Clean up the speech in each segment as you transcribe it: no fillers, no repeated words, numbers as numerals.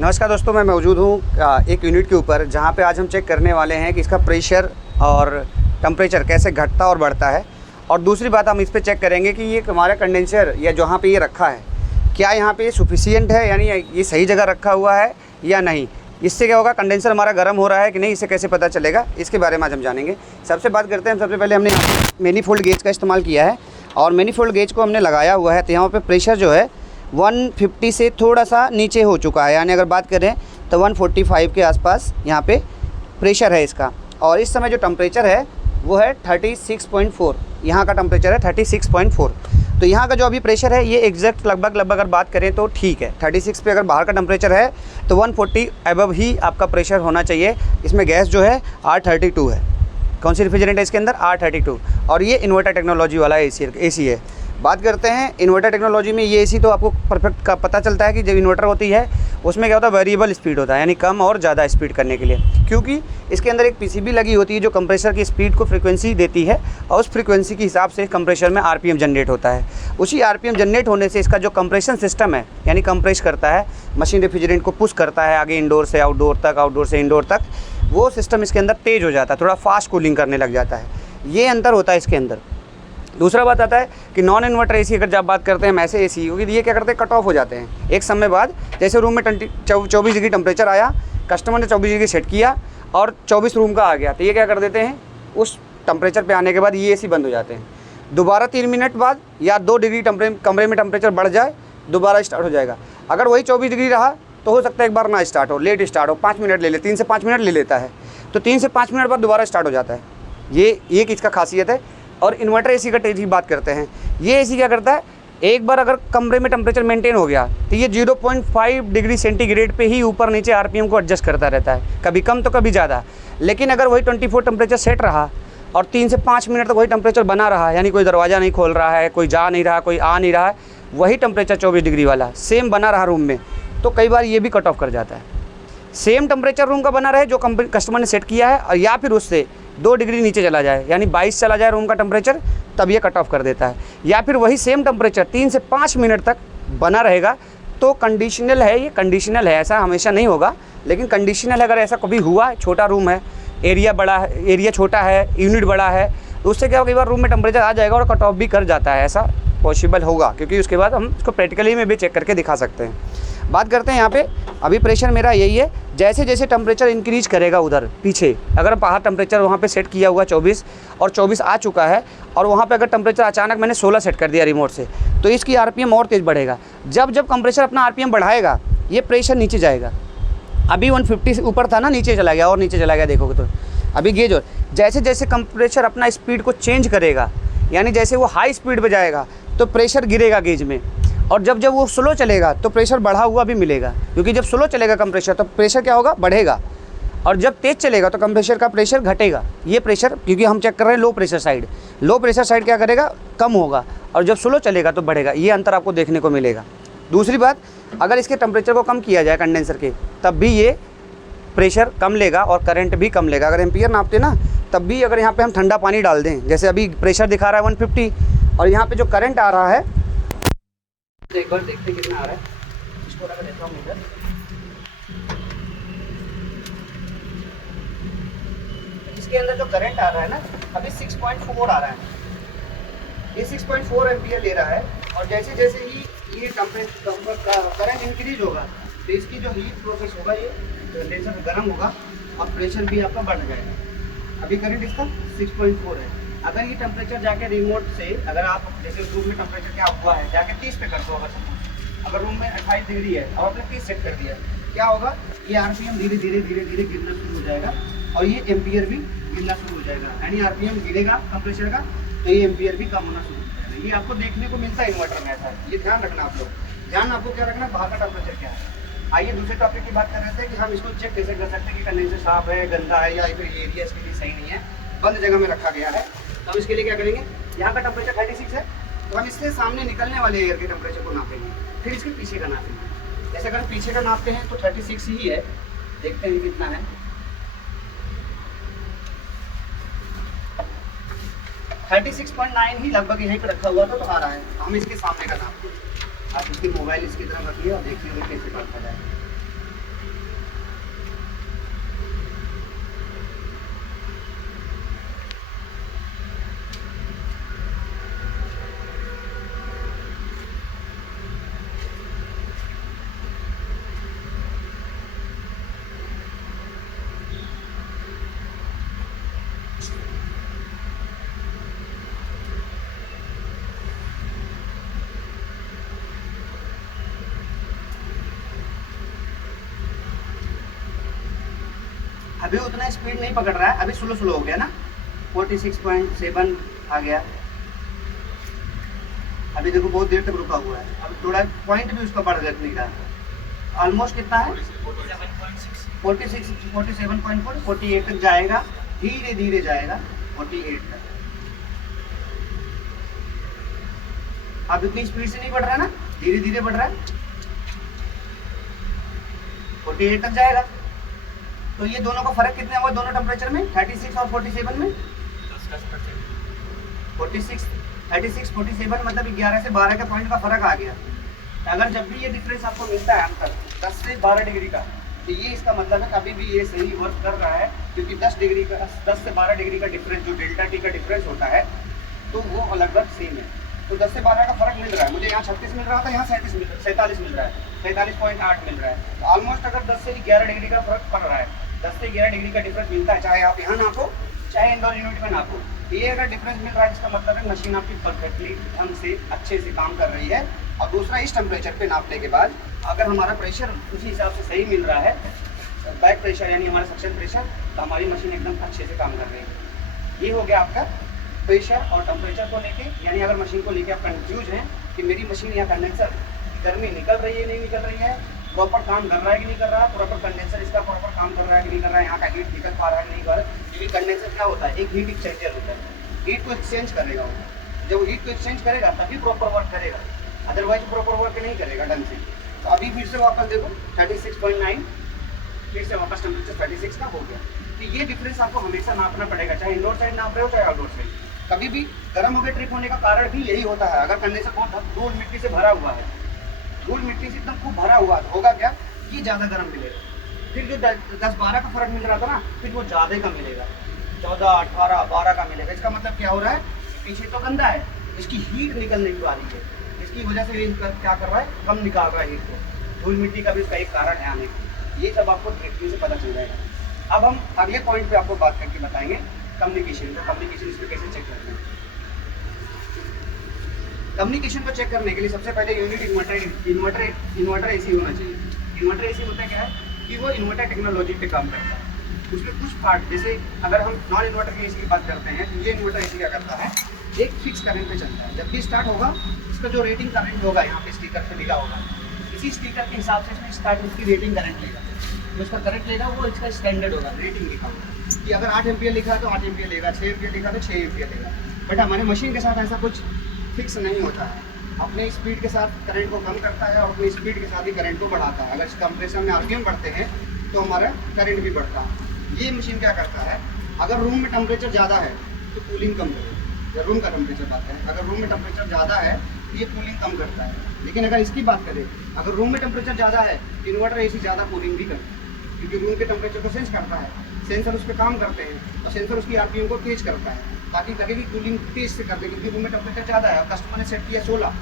नमस्कार दोस्तों, मैं मौजूद हूँ एक यूनिट के ऊपर जहाँ पे आज हम चेक करने वाले हैं कि इसका प्रेशर और टेम्परेचर कैसे घटता और बढ़ता है। और दूसरी बात हम इस पे चेक करेंगे कि ये हमारा कंडेंसर या जहाँ पे ये रखा है क्या यहाँ पे सफिशिएंट है, यानी ये सही जगह रखा हुआ है या नहीं। इससे क्या होगा, कंडेंसर हमारा गर्म हो रहा है कि नहीं, इसे कैसे पता चलेगा, इसके बारे में आज हम जानेंगे। सबसे बात करते हैं, सबसे पहले हमने यहाँ पे मैनीफोल्ड गेज का इस्तेमाल किया है और मैनीफोल्ड गेज को हमने लगाया हुआ है। तो यहाँ पर प्रेशर जो है 150 से थोड़ा सा नीचे हो चुका है, यानी अगर बात करें तो 145 के आसपास यहाँ पे प्रेशर है इसका। और इस समय जो टेम्परेचर है वो है 36.4, यहाँ का टेम्परेचर है 36.4। तो यहाँ का जो अभी प्रेशर है ये एग्जैक्ट लगभग अगर बात करें तो ठीक है। 36 पे अगर बाहर का टेम्परेचर है तो 140 अबव ही आपका प्रेशर होना चाहिए। इसमें गैस जो है R32 है। कौन सी रेफ्रिजरेंट है इसके अंदर? R32। और ये इन्वर्टर टेक्नोलॉजी वाला एसी है। बात करते हैं इन्वर्टर टेक्नोलॉजी में, ये एसी तो आपको परफेक्ट का पता चलता है कि जब इन्वर्टर होती है उसमें क्या होता है, वेरिएबल स्पीड होता है, यानी कम और ज़्यादा स्पीड करने के लिए, क्योंकि इसके अंदर एक पीसीबी लगी होती है जो कंप्रेसर की स्पीड को फ्रीक्वेंसी देती है और उस फ्रीक्वेंसी के हिसाब से कंप्रेसर में आरपीएम जनरेट होता है। उसी आरपीएम जनरेट होने से इसका जो कंप्रेशन सिस्टम है, यानी कंप्रेस करता है, मशीन रेफ्रिजरेंट को पुश करता है आगे इंडोर से आउटडोर तक, आउटडोर से इंडोर तक, वो सिस्टम इसके अंदर तेज़ हो जाता है, थोड़ा फास्ट कूलिंग करने लग जाता है। ये अंतर होता है इसके अंदर। दूसरा बात आता है कि नॉन इन्वर्टर एसी अगर जब बात करते हैं, हम ऐसे एसी, क्योंकि ये क्या करते हैं, कट ऑफ हो जाते हैं एक समय बाद। जैसे रूम में 24 डिग्री टेम्परेचर आया, कस्टमर ने 24 डिग्री सेट किया और 24 रूम का आ गया, तो ये क्या कर देते हैं, उस टेम्परेचर पे आने के बाद ये एसी बंद हो जाते हैं। दोबारा 3 मिनट बाद या 2 डिग्री कमरे में टेम्परेचर बढ़ जाए, दोबारा स्टार्ट हो जाएगा। अगर वही 24 डिग्री रहा तो हो सकता है एक बार ना स्टार्ट हो, लेट स्टार्ट हो, 5 मिनट ले ले, 3 से 5 मिनट ले लेता है, तो 3 से 5 मिनट बाद दोबारा स्टार्ट हो जाता है। ये एक इसका खासियत है। और इन्वर्टर एसी का की बात करते हैं, ये एसी क्या करता है, एक बार अगर कमरे में टेम्परेचर मेंटेन हो गया तो ये 0.5 डिग्री सेंटीग्रेड पे ही ऊपर नीचे आरपीएम को एडजस्ट करता रहता है, कभी कम तो कभी ज़्यादा। लेकिन अगर वही 24 टेम्परेचर सेट रहा और 3 से 5 मिनट तक वही टेम्परेचर बना रहा, यानी कोई दरवाज़ा नहीं खोल रहा है, कोई जा नहीं रहा, कोई आ नहीं रहा है, वही टेम्परेचर 24 डिग्री वाला सेम बना रहा रूम में, तो कई बार ये भी कट ऑफ कर जाता है। सेम टेम्परेचर रूम का बना रहे जो कस्टमर ने सेट किया है, और या फिर उससे 2 डिग्री नीचे चला जाए, यानी 22 चला जाए रूम का टेम्परेचर, तब ये कट ऑफ कर देता है। या फिर वही सेम टेम्परेचर 3 से 5 मिनट तक बना रहेगा, तो कंडीशनल है, ये कंडीशनल है, ऐसा हमेशा नहीं होगा, लेकिन कंडीशनल है। अगर ऐसा कभी हुआ, छोटा रूम है, एरिया बड़ा है, एरिया छोटा है, यूनिट बड़ा है, तो उससे क्या कई बार रूम में टेम्परेचर आ जाएगा और कट ऑफ भी कर जाता है, ऐसा पॉसिबल होगा, क्योंकि उसके बाद हम इसको प्रैक्टिकली में भी चेक करके दिखा सकते हैं। बात करते हैं यहाँ पे, अभी प्रेशर मेरा यही है, जैसे जैसे टेम्परेचर इंक्रीज करेगा उधर पीछे, अगर बाहर टेम्परेचर वहाँ पे सेट किया हुआ 24 और 24 आ चुका है, और वहाँ पे अगर टेम्परेचर अचानक मैंने 16 सेट कर दिया रिमोट से, तो इसकी आरपीएम और तेज़ बढ़ेगा। जब जब कंप्रेसर अपना आरपीएम बढ़ाएगा, ये प्रेशर नीचे जाएगा। अभी 150 से ऊपर था ना, नीचे चला गया और नीचे चला गया, देखोगे तो अभी गेज। और जैसे जैसे कंप्रेसर अपना स्पीड को चेंज करेगा, यानी जैसे वो हाई स्पीड पर जाएगा तो प्रेशर गिरेगा गेज में, और जब जब वो स्लो चलेगा तो प्रेशर बढ़ा हुआ भी मिलेगा, क्योंकि जब स्लो चलेगा कंप्रेसर तो प्रेशर क्या होगा, बढ़ेगा, और जब तेज़ चलेगा तो कंप्रेसर का प्रेशर घटेगा। ये प्रेशर, क्योंकि हम चेक कर रहे हैं लो प्रेशर साइड क्या करेगा, कम होगा, और जब स्लो चलेगा तो बढ़ेगा। ये अंतर आपको देखने को मिलेगा। दूसरी बात, अगर इसके टेम्परेचर को कम किया जाए कंडेंसर के, तब भी ये प्रेशर कम लेगा और करंट भी कम लेगा। अगर एम्पियर नापते ना, तब भी अगर यहाँ पर हम ठंडा पानी डाल दें, जैसे अभी प्रेशर दिखा रहा है 150, और यहाँ पर जो करंट आ रहा है, तो एक बार देखते कितना आ रहा है, इसको लगा देता हूँ मीटर। इसके अंदर जो करंट आ रहा है ना, अभी 6.4 आ रहा है, ये 6.4 एम्पियर ले रहा है। और जैसे जैसे ही ये करंट इंक्रीज होगा, तो इसकी जो हीट प्रोसेस होगा, ये कंडेंसर गर्म होगा और प्रेशर भी आपका बढ़ जाएगा। अभी करंट इसका 6.4 है। अगर ये टेम्परेचर जाके रिमोट से, अगर आप जैसे रूम में टेम्परेचर क्या हुआ है, जाके 30 पे कर दो, अगर रूम में 28 डिग्री है और आपने 30 सेट कर दिया, क्या होगा, ये आरपीएम धीरे धीरे गिरना शुरू हो जाएगा, और ये एम्पियर भी गिरना शुरू हो जाएगा। यानी आरपीएम गिरेगा कंप्रेसर का, तो ये एम्पियर भी कम होना शुरू हो जाएगा। ये आपको देखने को मिलता है इन्वर्टर में, ऐसा ये ध्यान रखना आप लोग। ध्यान आपको क्या रखना, बाहर का टेम्परेचर क्या है। आइए दूसरे टॉपिक की बात कर रहे थे कि हम इसको चेक कैसे कर सकते हैं कि कंडेंसर साफ है, गंदा है, या फिर एरिया इसके लिए सही नहीं है, बंद जगह में रखा गया है। तो हम इसके लिए क्या करेंगे, यहाँ का टेम्परेचर 36 है, तो हम इससे सामने निकलने वाले एयर के टेम्परेचर को नापेंगे, फिर इसके पीछे का नापेंगे। जैसे अगर पीछे का नापते हैं तो 36 ही है, देखते हैं कितना है। 36.9 ही लगभग यहीं पे रखा हुआ था, तो आ रहा है। हम इसके सामने का नापते हैं। आप इसके मोबाइल इसकी तरफ रखिए और देखिए कैसे बात कर रहा है। अभी उतना स्पीड नहीं पकड़ रहा है, अभी स्लो स्लो हो गया ना, 46.7 आ गया। अभी देखो बहुत देर तक रुका हुआ है, अब थोड़ा पॉइंट भी उसका बढ़ नहीं रहा है। ऑलमोस्ट कितना है 46, 47.4, 48 तक जाएगा, धीरे धीरे जाएगा 48 तक। अब इतनी स्पीड से नहीं बढ़ रहा है ना, धीरे धीरे बढ़ रहा है, 48 तक जाएगा। तो ये दोनों का फर्क कितना हुआ दोनों टेम्परेचर में, 36 और 47 में 46, 36, 47 मतलब 11 से 12 के पॉइंट का फर्क आ गया। अगर जब भी ये डिफरेंस आपको मिलता है अंतर 10 से 12 डिग्री का, तो ये इसका मतलब है कभी भी ये सही वर्क कर रहा है, क्योंकि 10 डिग्री का 10 से 12 डिग्री का डिफरेंस जो डेल्टा टी का डिफरेंस होता है, तो वो लगभग सेम है। तो 10 से 12 का फर्क मिल रहा है, मुझे यहाँ 36 मिल रहा था, यहाँ 47 मिल रहा है, 47.8 मिल रहा है। तो ऑलमोस्ट अगर 10 से 11 डिग्री का फर्क पड़ रहा है, 10 से 11 डिग्री का डिफरेंस मिलता है, चाहे आप यहाँ नापो चाहे इंडोर यूनिट में नापो, ये अगर डिफरेंस मिल रहा है इसका मतलब है मशीन आपकी परफेक्टली ढंग से अच्छे से काम कर रही है। और दूसरा, इस टेम्परेचर पे नापने के बाद अगर हमारा प्रेशर उसी हिसाब से सही मिल रहा है, बैक प्रेशर यानी हमारा सक्शन प्रेशर, तो हमारी मशीन एकदम अच्छे से काम कर रही है। ये हो गया आपका प्रेशर और टेम्परेचर को लेके। यानी अगर मशीन को लेके आप कंफ्यूज हैं कि मेरी मशीन या कंडेंसर गर्मी निकल रही है नहीं निकल रही है, प्रॉपर काम कर रहा है कि नहीं कर रहा है, प्रॉपर कंडेंसर इसका प्रॉपर काम कर रहा है कि नहीं कर रहा है, यहाँ का हीट निकल पा रहा है कि नहीं कर रहा है, क्योंकि कंडेंसर क्या होता है, एक हीट एक्सचेंजर होता है, हीट को एक्सचेंज करेगा वो। जब हीट को एक्सचेंज करेगा तभी प्रॉपर वर्क करेगा, अदरवाइज प्रॉपर वर्क नहीं करेगा ढंग से। तो अभी फिर से वापस देखो 36.9, फिर से वापस टेम्परेचर 36 का हो गया। तो ये डिफरेंस आपको हमेशा नापना पड़ेगा, चाहे इंडोर साइड नाप रहे हो चाहे आउटडोर साइड। कभी भी गर्म होकर ट्रिप होने का कारण भी यही होता है, अगर कंडेंसर बहुत धूल मिट्टी से भरा हुआ है, धूल मिट्टी से एकदम खूब भरा हुआ है, होगा क्या, ये ज़्यादा गर्म मिलेगा। फिर जो 10-12 का फर्क मिल रहा था ना, फिर वो ज़्यादा का मिलेगा, 14, 18, 12 का मिलेगा। इसका मतलब क्या हो रहा है, पीछे तो गंदा है, इसकी हीट निकल नहीं पा रही है, इसकी वजह से ये क्या कर रहा है, कम निकाल रहा है हीट को। धूल मिट्टी का भी इसका एक कारण है आने का, ये सब आपको ट्रिपिंग से पता चल जाएगा। अब हम अगले पॉइंट पे आपको बात करके बताएंगे कम्युनिकेशन। तो कम्युनिकेशन इसमें कैसे चेक करते हैं। कम्युनिकेशन को चेक करने के लिए सबसे पहले यूनिट इन्वर्टर एसी होना चाहिए। इन्वर्टर एसी होता है क्या है कि वो इन्वर्टर टेक्नोलॉजी पे काम करता है। उसमें कुछ पार्ट, जैसे अगर हम नॉन इन्वर्टर के एसी की बात करते हैं, तो ये इन्वर्टर एसी क्या करता है, एक फिक्स करंट पे चलता है। जब भी स्टार्ट होगा, इसका जो रेटिंग करंट होगा यहाँ पे स्टिकर पे लिखा होगा, इसी स्टिकर के हिसाब से इसमें स्टार्ट उसकी रेटिंग करंट लेगा। जो उसका करंट लेगा वो इसका स्टैंडर्ड होगा, रेटिंग लिखा होगा कि अगर 8 एम्पियर लिखा है तो 8 एम्पियर लेगा, 6 एम्पियर लिखा तो 6 एम्पियर लेगा। बट हमारे मशीन के साथ ऐसा कुछ फिक्स नहीं होता है, अपने स्पीड के साथ करंट को कम करता है और अपनी स्पीड के साथ ही करंट को बढ़ाता है। अगर इस कंप्रेसर में आरपीएम बढ़ते हैं तो हमारा करंट भी बढ़ता है। ये मशीन क्या करता है, अगर रूम में टेम्परेचर ज़्यादा है तो कूलिंग कम करेगा। रूम का टेम्परेचर बात है, अगर रूम में टेम्परेचर ज़्यादा है तो ये कूलिंग कम करता है। लेकिन अगर इसकी बात करें, अगर रूम में टेम्परेचर ज़्यादा है, इन्वर्टर एसी ज़्यादा कूलिंग भी करता है, क्योंकि रूम के टेम्परेचर को सेंस करता है, सेंसर उस पर काम करते हैं और सेंसर उसकी आरपीएम को तेज करता है ताकि लगे कि कूलिंग तेज से कर दे, क्योंकि रूम में टेम्परेचर ज़्यादा है। कस्टमर ने सेट किया 16,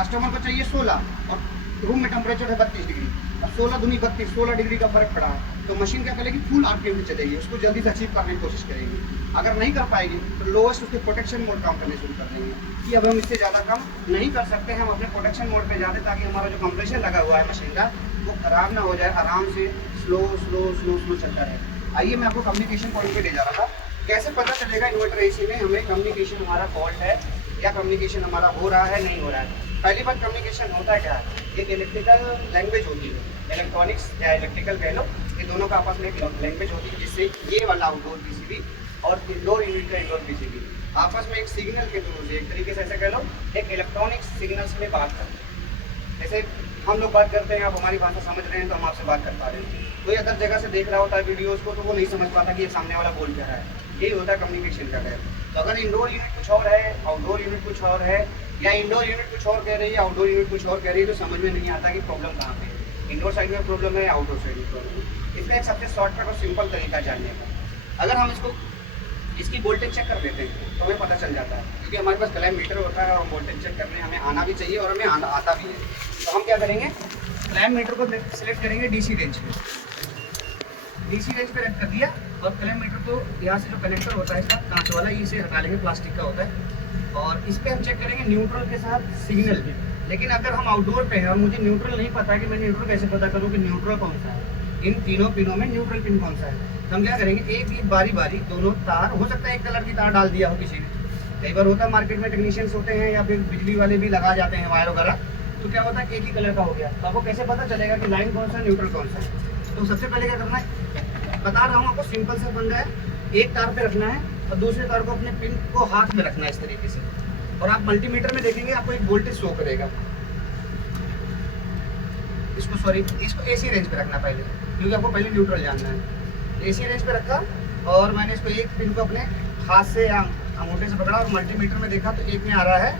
कस्टमर को चाहिए 16 और रूम में टेम्परेचर है 32 डिग्री, अब 16 दूनी 32, 16 डिग्री का फर्क पड़ा है। तो मशीन क्या करेगी, फुल आरपीएम पे चलेगी, उसको जल्दी से अचीव करने की कोशिश करेगी। अगर नहीं कर पाएगी तो लोएस्ट उसके प्रोटेक्शन मोड काम करने शुरू कर देंगे कि अब हम इससे ज़्यादा कम नहीं कर सकते, हम अपने प्रोटेक्शन मोड पे जाते ताकि हमारा जो कंप्रेसर लगा हुआ है मशीन का वो ख़राब ना हो जाए, आराम से स्लो स्लो स्लो स्लो चलता रहे। आइए मैं आपको कम्युनिकेशन पॉइंट पे ले जा रहा था। कैसे पता चलेगा इन्वर्टर एसी में हमें कम्युनिकेशन हमारा फॉल्ट है या कम्युनिकेशन हमारा हो रहा है नहीं हो रहा है। पहली बात, कम्युनिकेशन होता क्या है, एक इलेक्ट्रिकल लैंग्वेज होती है, इलेक्ट्रॉनिक्स या इलेक्ट्रिकल कह लो, ये दोनों का आपस में एक लैंग्वेज होती है, जिससे ये वाला आउटडोर पीसीबी और इंडोर यूनिट का इंडोर पीसीबी आपस में एक सिग्नल के थ्रू से, एक तरीके से ऐसे कह लो, एक इलेक्ट्रॉनिक्स सिग्नल्स में बात करते हैं। जैसे हम लोग बात करते हैं, आप हमारी भाषा समझ रहे हैं तो हम आपसे बात कर पा रहे हैं। कोई अदर जगह से देख रहा होता है वीडियोज़ को तो वो नहीं समझ पाता कि ये सामने वाला बोल क्या रहा है। यही होता है कम्युनिकेशन का है। तो अगर इंडोर यूनिट कुछ और है, आउटडोर यूनिट कुछ और है, या इंडोर यूनिट कुछ और कह रही है, आउटडोर यूनिट कुछ और कह रही है, तो समझ में नहीं आता कि प्रॉब्लम कहाँ पे है, इंडोर साइड में प्रॉब्लम है, आउटडोर साइड में प्रॉब्लम है। इसका एक सबसे शॉर्टकट और सिंपल तरीका जानने का, अगर हम इसकी वोल्टेज चेक कर देते हैं तो हमें पता चल जाता है, क्योंकि हमारे पास क्लैम मीटर होता है और वोल्टेज चेक करने हमें आना भी चाहिए और हमें आता भी है। तो हम क्या करेंगे, क्लैम मीटर को सिलेक्ट करेंगे डीसी रेंज पे, डीसी रेंज पे रख कर दिया और क्लैम मीटर को यहाँ से जो कनेक्टर होता है इसका कांच वाला, इसे हटा लेंगे, प्लास्टिक का होता है, और इस पर हम चेक करेंगे न्यूट्रल के साथ सिग्नल भी। लेकिन अगर हम आउटडोर पे हैं और मुझे न्यूट्रल नहीं पता है कि मैं न्यूट्रल कैसे पता करूँ कि न्यूट्रल कौन सा है, इन तीनों पिनों में न्यूट्रल पिन कौन सा है। तो हम क्या करेंगे, एक बारी बारी दोनों तार, हो सकता है एक कलर की तार डाल दिया हो किसी ने, कई बार होता है मार्केट में टेक्नीशियंस होते हैं या फिर बिजली वाले भी लगा जाते हैं वायर वगैरह, तो क्या होता है एक ही कलर का हो गया, तो आपको कैसे पता चलेगा कि लाइन कौन सा न्यूट्रल कौन सा है। तो सबसे पहले क्या करना है, बता रहा हूँ आपको, सिंपल से बन रहा है, एक तार पे रखना है और दूसरे तार को अपने पिन को हाथ में रखना है इस तरीके से, और आप मल्टीमीटर में देखेंगे आपको एक वोल्टेज शो करेगा। इसको एसी रेंज पे रखना पहले, क्योंकि आपको पहले न्यूट्रल जानना है। एसी रेंज पे रखा और मैंने इसको एक पिन को अपने हाथ से या अंगूठे से पकड़ा और मल्टीमीटर में देखा तो एक में आ रहा है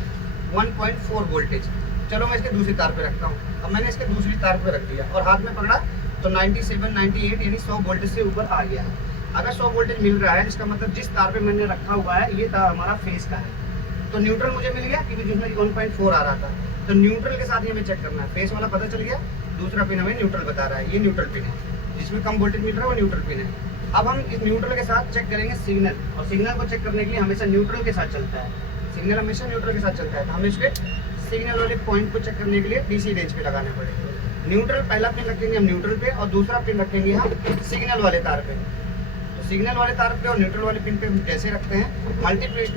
1.4 वोल्टेज। चलो मैं इसके दूसरी तार पे रखता हूँ। अब मैंने इसके दूसरी तार पे रख दिया और हाथ में पकड़ा तो 97, 98 यानी 100 वोल्टेज से ऊपर आ गया है। अगर 100 वोल्टेज मिल रहा है, इसका मतलब जिस तार पे मैंने रखा हुआ है ये तार हमारा फेस का है, तो न्यूट्रल मुझे मिल गया, क्योंकि जिसमें 1.4 आ रहा था। तो न्यूट्रल के साथ ही हमें चेक करना है, फेस वाला पता चल गया, दूसरा पिन हमें न्यूट्रल बता रहा है, ये न्यूट्रल पिन है, जिसमें कम वोल्टेज मिल रहा है वो न्यूट्रल पिन है। अब हम इस न्यूट्रल के साथ चेक करेंगे सिग्नल, और सिग्नल को चेक करने के लिए हमेशा न्यूट्रल के साथ चलता है, सिग्नल हमेशा न्यूट्रल के साथ चलता है। तो हमें इसके सिग्नल वाले पॉइंट को चेक करने के लिए डीसी रेंज पे लगाने पड़ेंगे। न्यूट्रल पहला पिन रखेंगे हम न्यूट्रल पे और दूसरा पिन रखेंगे हम सिग्नल वाले तार पे। तो सिग्नल वाले तार पे और न्यूट्रल वाले पिन पे हम जैसे रखते हैं,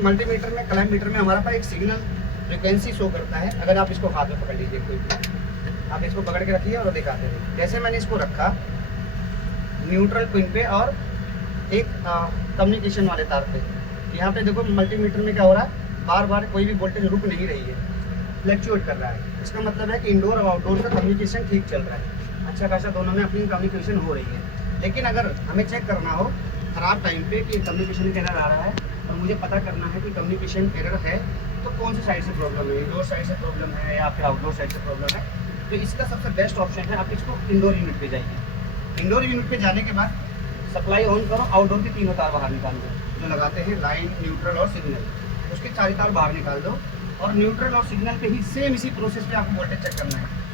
मल्टीमीटर में, क्लाइम मीटर में हमारा पास एक सिग्नल फ्रिक्वेंसी शो करता है। अगर आप इसको हाथ में पकड़ लीजिए, कोई आप इसको पकड़ के रखिए और दिखाते हैं। जैसे मैंने इसको रखा न्यूट्रल पिन पे और एक कम्युनिकेशन वाले तार पे, यहाँ पे देखो मल्टीमीटर में क्या हो रहा है, बार बार कोई भी वोल्टेज रुक नहीं रही है, फ्लैक्चुएट कर रहा है। इसका मतलब है कि इंडोर और आउटडोर का कम्युनिकेशन ठीक चल रहा है, अच्छा खासा दोनों में अपनी कम्युनिकेशन हो रही है। लेकिन अगर हमें चेक करना हो खराब टाइम पे कि कम्युनिकेशन एरर आ रहा है और मुझे पता करना है कि कम्युनिकेशन एरर है तो कौन सी साइड से प्रॉब्लम है, इंडोर साइड से प्रॉब्लम है या फिर आउटडोर साइड से प्रॉब्लम है, तो इसका सबसे बेस्ट ऑप्शन है आप इसको इंडोर यूनिट पे जाइए। इंडोर यूनिट पे जाने के बाद सप्लाई ऑन करो, आउटडोर की तीनों तार बाहर निकाल दो, जो लगाते हैं लाइन, न्यूट्रल और सिग्नल, उसकी सारी तार बाहर निकाल दो और न्यूट्रल और सिग्नल पे ही सेम इसी प्रोसेस पे आपको वोल्टेज चेक करना है।